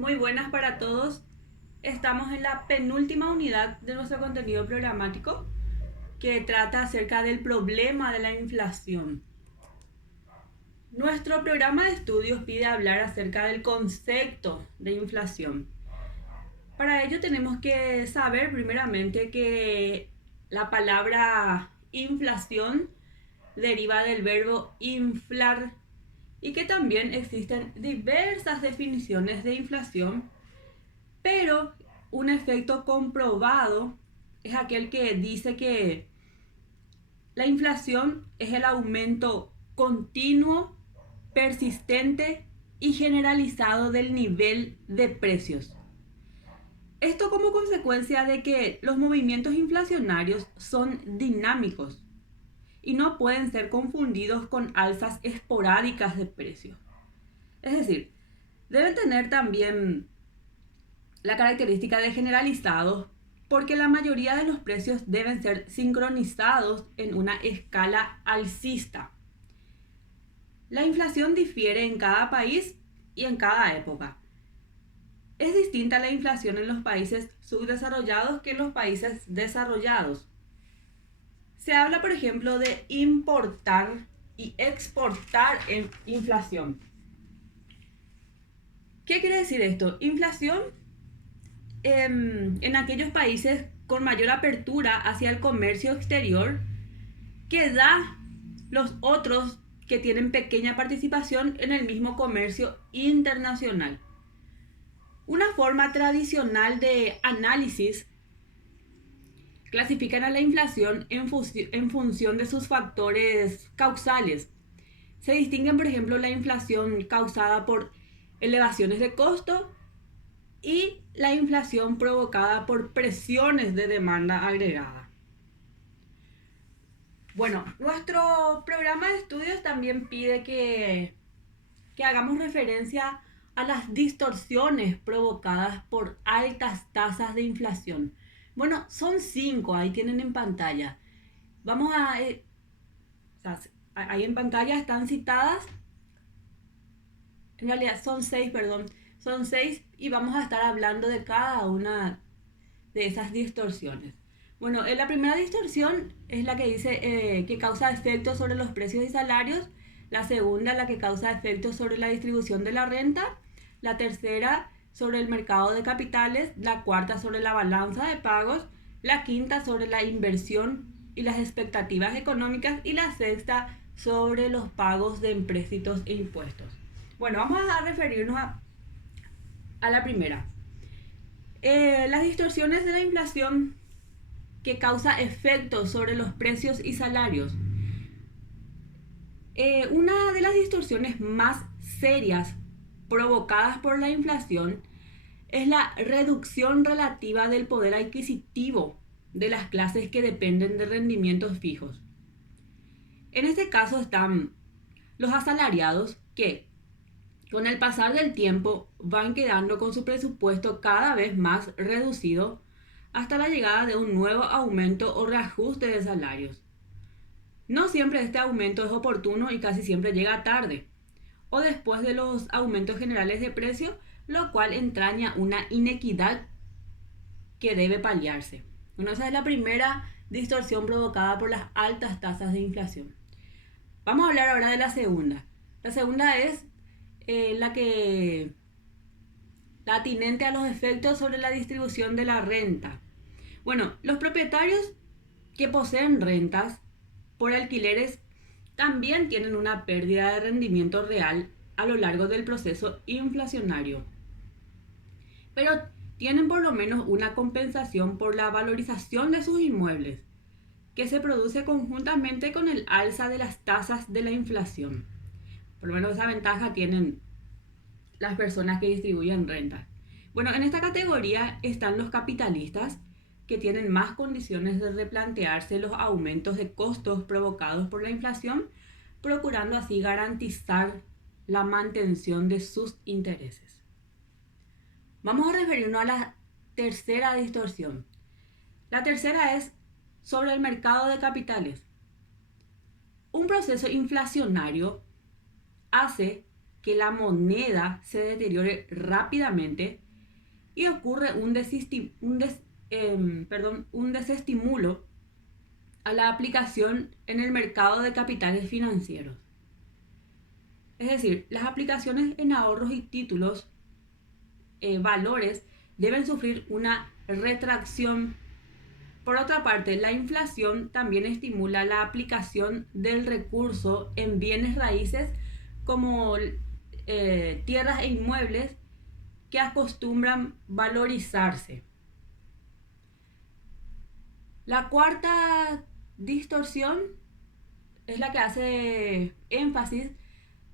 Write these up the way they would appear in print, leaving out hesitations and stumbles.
Muy buenas para todos. Estamos en la penúltima unidad de nuestro contenido programático que trata acerca del problema de la inflación. Nuestro programa de estudios pide hablar acerca del concepto de inflación. Para ello tenemos que saber primeramente que la palabra inflación deriva del verbo inflar y que también existen diversas definiciones de inflación, pero un efecto comprobado es aquel que dice que la inflación es el aumento continuo, persistente y generalizado del nivel de precios. Esto como consecuencia de que los movimientos inflacionarios son dinámicos y no pueden ser confundidos con alzas esporádicas de precios. Es decir, deben tener también la característica de generalizados porque la mayoría de los precios deben ser sincronizados en una escala alcista. La inflación difiere en cada país y en cada época. Es distinta la inflación en los países subdesarrollados que en los países desarrollados. Se habla, por ejemplo, de importar y exportar en inflación. ¿Qué quiere decir esto? Inflación en aquellos países con mayor apertura hacia el comercio exterior que da los otros que tienen pequeña participación en el mismo comercio internacional. Una forma tradicional de análisis clasifican a la inflación en función de sus factores causales. Se distinguen, por ejemplo, la inflación causada por elevaciones de costo y la inflación provocada por presiones de demanda agregada. Bueno, nuestro programa de estudios también pide que hagamos referencia a las distorsiones provocadas por altas tasas de inflación. Bueno, son 5, ahí tienen en pantalla. Vamos a... ahí en pantalla están citadas. En realidad son 6, perdón. Son 6 y vamos a estar hablando de cada una de esas distorsiones. Bueno, la primera distorsión es la que dice que causa efectos sobre los precios y salarios. La segunda, la que causa efectos sobre la distribución de la renta. La tercera, sobre el mercado de capitales. La cuarta, sobre la balanza de pagos. La quinta, sobre la inversión y las expectativas económicas. Y la sexta, sobre los pagos de empréstitos e impuestos. Bueno, vamos a referirnos a la primera. Las distorsiones de la inflación que causa efectos sobre los precios y salarios. Una de las distorsiones más serias provocadas por la inflación es la reducción relativa del poder adquisitivo de las clases que dependen de rendimientos fijos. En este caso están los asalariados que, con el pasar del tiempo, van quedando con su presupuesto cada vez más reducido hasta la llegada de un nuevo aumento o reajuste de salarios. No siempre este aumento es oportuno y casi siempre llega tarde, o después de los aumentos generales de precio, lo cual entraña una inequidad que debe paliarse. Bueno, esa es la primera distorsión provocada por las altas tasas de inflación. Vamos a hablar ahora de la segunda. La segunda es la atinente a los efectos sobre la distribución de la renta. Bueno, los propietarios que poseen rentas por alquileres también tienen una pérdida de rendimiento real a lo largo del proceso inflacionario, pero tienen por lo menos una compensación por la valorización de sus inmuebles, que se produce conjuntamente con el alza de las tasas de la inflación. Por lo menos esa ventaja tienen las personas que distribuyen rentas. Bueno, en esta categoría están los capitalistas, que tienen más condiciones de replantearse los aumentos de costos provocados por la inflación, procurando así garantizar la mantención de sus intereses. Vamos a referirnos a la tercera distorsión. La tercera es sobre el mercado de capitales. Un proceso inflacionario hace que la moneda se deteriore rápidamente y ocurre un desestimulo a la aplicación en el mercado de capitales financieros. Es decir, las aplicaciones en ahorros y títulos, valores, deben sufrir una retracción. Por otra parte, la inflación también estimula la aplicación del recurso en bienes raíces como tierras e inmuebles que acostumbran valorizarse. La cuarta distorsión es la que hace énfasis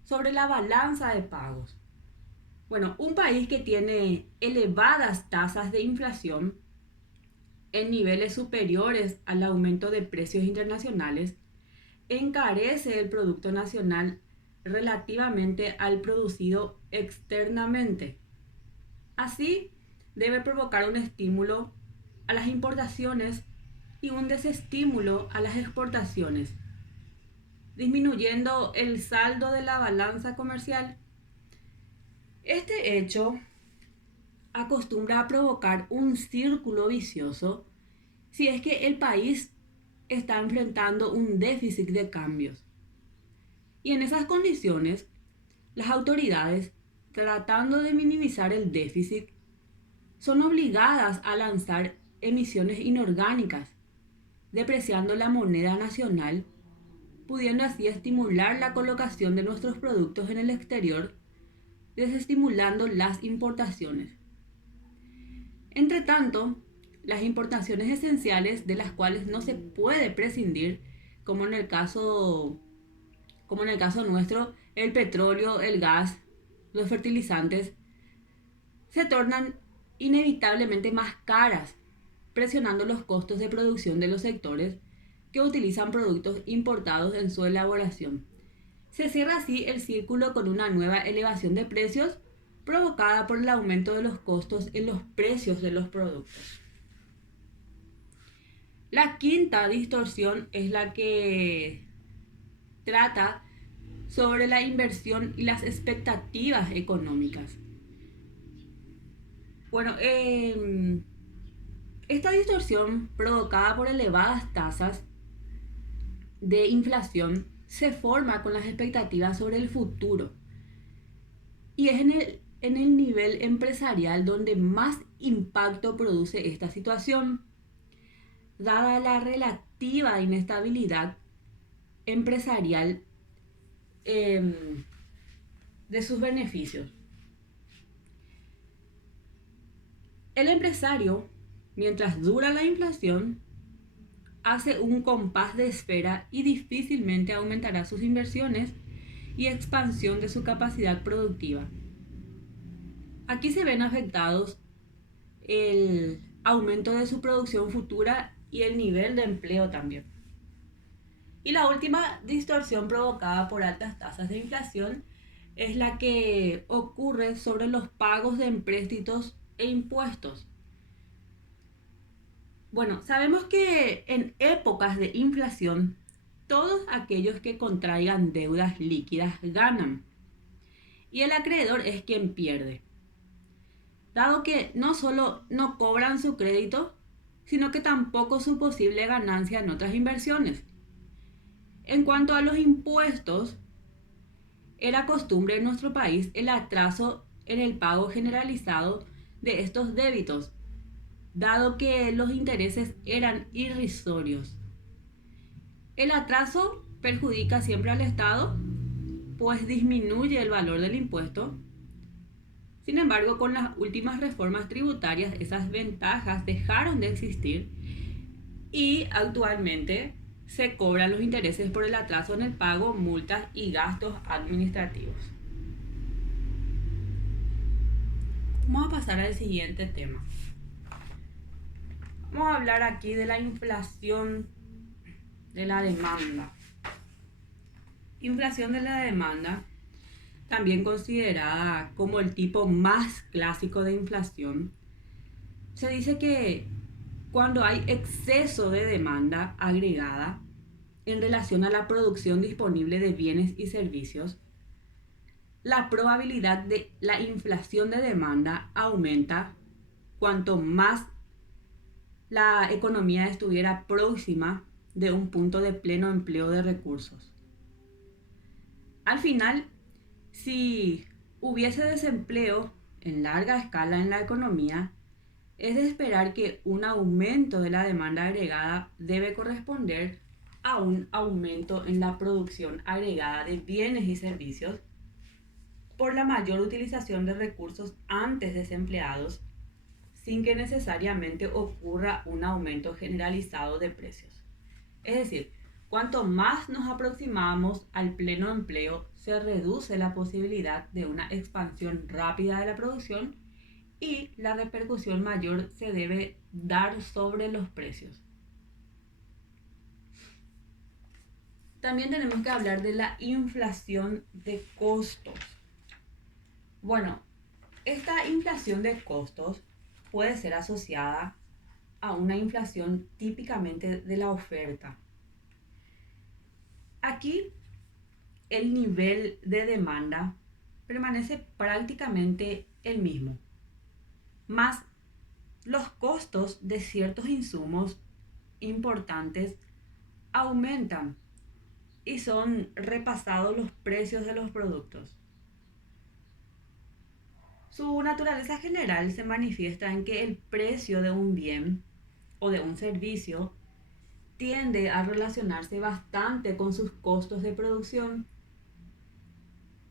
sobre la balanza de pagos. Bueno, un país que tiene elevadas tasas de inflación en niveles superiores al aumento de precios internacionales encarece el producto nacional relativamente al producido externamente. Así, debe provocar un estímulo a las importaciones y un desestímulo a las exportaciones, disminuyendo el saldo de la balanza comercial. Este hecho acostumbra a provocar un círculo vicioso si es que el país está enfrentando un déficit de cambios. Y en esas condiciones, las autoridades, tratando de minimizar el déficit, son obligadas a lanzar emisiones inorgánicas, depreciando la moneda nacional, pudiendo así estimular la colocación de nuestros productos en el exterior, desestimulando las importaciones. Entre tanto, las importaciones esenciales de las cuales no se puede prescindir, como en el caso nuestro, el petróleo, el gas, los fertilizantes, se tornan inevitablemente más caras, presionando los costos de producción de los sectores que utilizan productos importados en su elaboración. Se cierra así el círculo con una nueva elevación de precios provocada por el aumento de los costos en los precios de los productos. La quinta distorsión es la que trata sobre la inversión y las expectativas económicas. Bueno, esta distorsión provocada por elevadas tasas de inflación se forma con las expectativas sobre el futuro y es en el nivel empresarial donde más impacto produce esta situación, dada la relativa inestabilidad empresarial de sus beneficios. El empresario, mientras dura la inflación, hace un compás de espera y difícilmente aumentará sus inversiones y expansión de su capacidad productiva. Aquí se ven afectados el aumento de su producción futura y el nivel de empleo también. Y la última distorsión provocada por altas tasas de inflación es la que ocurre sobre los pagos de empréstitos e impuestos. Bueno, sabemos que en épocas de inflación, todos aquellos que contraigan deudas líquidas ganan y el acreedor es quien pierde, dado que no solo no cobran su crédito, sino que tampoco su posible ganancia en otras inversiones. En cuanto a los impuestos, era costumbre en nuestro país el atraso en el pago generalizado de estos débitos, dado que los intereses eran irrisorios. El atraso perjudica siempre al Estado, pues disminuye el valor del impuesto. Sin embargo, con las últimas reformas tributarias, esas ventajas dejaron de existir y actualmente se cobran los intereses por el atraso en el pago, multas y gastos administrativos. Vamos a pasar al siguiente tema. Vamos a hablar aquí de la inflación de la demanda. Inflación de la demanda, también considerada como el tipo más clásico de inflación, se dice que cuando hay exceso de demanda agregada en relación a la producción disponible de bienes y servicios, la probabilidad de la inflación de demanda aumenta cuanto más la economía estuviera próxima de un punto de pleno empleo de recursos. Al final, si hubiese desempleo en larga escala en la economía, es de esperar que un aumento de la demanda agregada debe corresponder a un aumento en la producción agregada de bienes y servicios por la mayor utilización de recursos antes desempleados, sin que necesariamente ocurra un aumento generalizado de precios. Es decir, cuanto más nos aproximamos al pleno empleo, se reduce la posibilidad de una expansión rápida de la producción y la repercusión mayor se debe dar sobre los precios. También tenemos que hablar de la inflación de costos. Bueno, esta inflación de costos puede ser asociada a una inflación típicamente de la oferta. Aquí el nivel de demanda permanece prácticamente el mismo, más los costos de ciertos insumos importantes aumentan y son repasados los precios de los productos. Su naturaleza general se manifiesta en que el precio de un bien o de un servicio tiende a relacionarse bastante con sus costos de producción.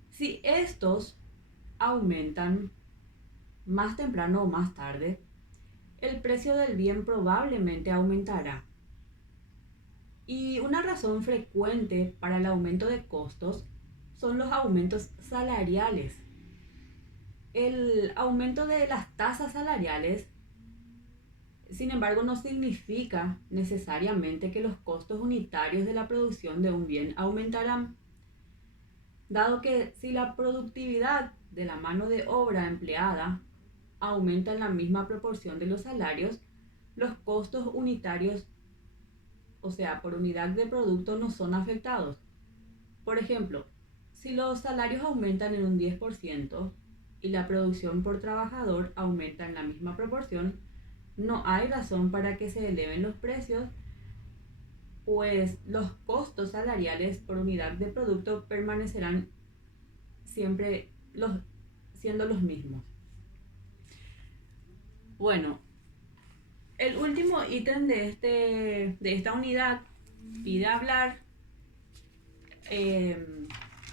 Si estos aumentan más temprano o más tarde, el precio del bien probablemente aumentará. Y una razón frecuente para el aumento de costos son los aumentos salariales. El aumento de las tasas salariales, sin embargo, no significa necesariamente que los costos unitarios de la producción de un bien aumentarán, dado que si la productividad de la mano de obra empleada aumenta en la misma proporción de los salarios, los costos unitarios, o sea, por unidad de producto, no son afectados. Por ejemplo, si los salarios aumentan en un 10% y la producción por trabajador aumenta en la misma proporción, no hay razón para que se eleven los precios, pues los costos salariales por unidad de producto permanecerán siempre siendo los mismos. Bueno, el último ítem de esta unidad pide hablar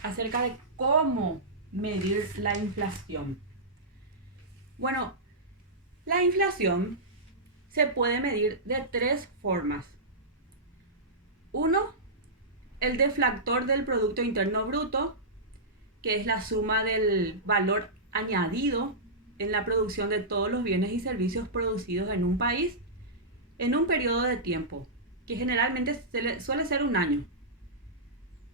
acerca de cómo medir la inflación. Bueno, la inflación se puede medir de tres formas. Uno, el deflactor del Producto Interno Bruto, que es la suma del valor añadido en la producción de todos los bienes y servicios producidos en un país en un periodo de tiempo, que generalmente suele ser un año.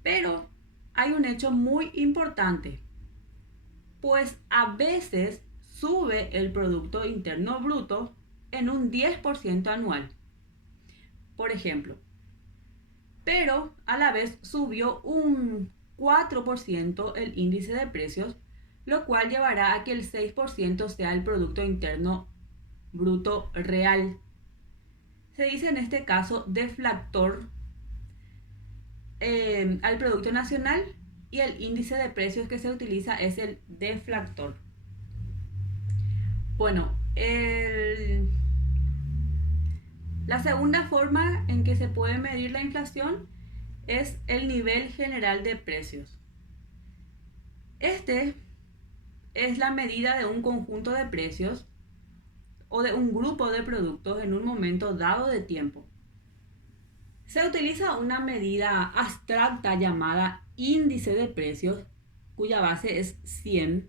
Pero hay un hecho muy importante, pues a veces sube el Producto Interno Bruto en un 10% anual, por ejemplo, pero a la vez subió un 4% el índice de precios, lo cual llevará a que el 6% sea el Producto Interno Bruto real. Se dice en este caso deflactor al Producto Nacional, y el índice de precios que se utiliza es el deflactor. Bueno, la segunda forma en que se puede medir la inflación es el nivel general de precios. Este es la medida de un conjunto de precios o de un grupo de productos en un momento dado de tiempo. Se utiliza una medida abstracta llamada índice de precios, cuya base es 100,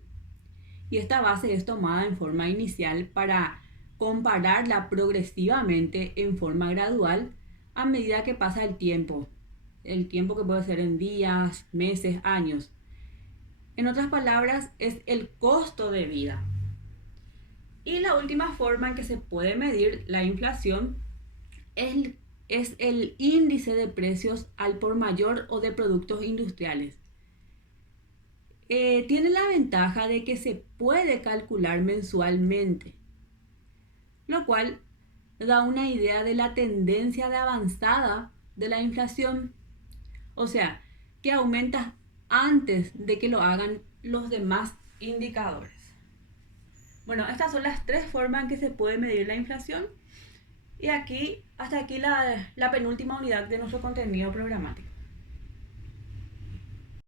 y esta base es tomada en forma inicial para compararla progresivamente en forma gradual a medida que pasa el tiempo que puede ser en días, meses, años. En otras palabras, es el costo de vida. Y la última forma en que se puede medir la inflación es el índice de precios al por mayor o de productos industriales. tiene la ventaja de que se puede calcular mensualmente, lo cual da una idea de la tendencia de avanzada de la inflación. O sea, que aumenta antes de que lo hagan los demás indicadores. Bueno, estas son las tres formas en que se puede medir la inflación. Y hasta aquí la penúltima unidad de nuestro contenido programático.